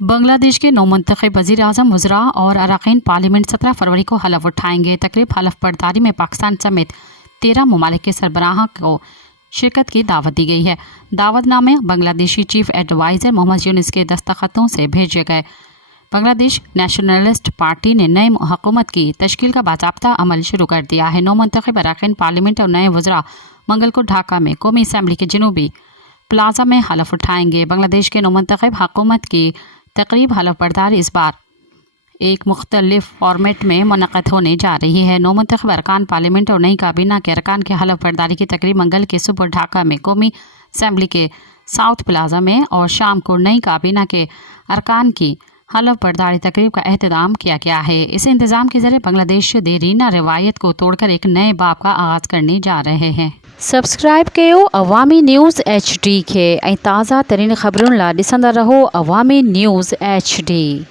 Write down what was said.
बांग्लादेश के नौमुंतखब वज़ीर आज़म वज़रा और अरकान पार्लियामेंट 17 फरवरी को हलफ उठाएंगे। तकरीब हलफ बर्दारी में पाकिस्तान समेत 13 ममालिक के सरबराह को शिरकत की दावत दी गई है। दावतनामे बांग्लादेशी चीफ एडवाइज़र मोहम्मद यूनुस के दस्तखतों से भेजे गए। बांग्लादेश नेशनलिस्ट पार्टी ने नई हुकूमत की तश्कील का बाज़ाब्ता अमल शुरू कर दिया है। नौमुंतखब अरकान पार्लियामेंट और नए वज़रा मंगल को ढाका में कौमी असम्बली के जनूबी प्लाजा में हलफ उठाएंगे। बांग्लादेश के नौमुंतखब हुकूमत की तकरीब हलफ बर्दारी इस बार एक मुख्तलिफ फॉर्मेट में मुनक़द होने जा रही है। नौमुंतखब अरकान पार्लियामेंट और नई काबीना के अरकान के हलफ बर्दारी की तकरीब मंगल के सुबह ढाका में कौमी असम्बली के साउथ प्लाजा में और शाम को नई काबीना के अरकान की हलफ बर्दारी तकरीब का एहतमाम किया गया है। इस इंतज़ाम के ज़रिए बांग्लादेश देरीना रिवायत को तोड़कर एक नए बाब का आगाज़ करने जा रहे हैं। सब्सक्राइब कयो अवामी न्यूज़ HD के ताज़ा तरीन ख़बरुन ला ॾिसंदा रहो अवामी न्यूज़ HD।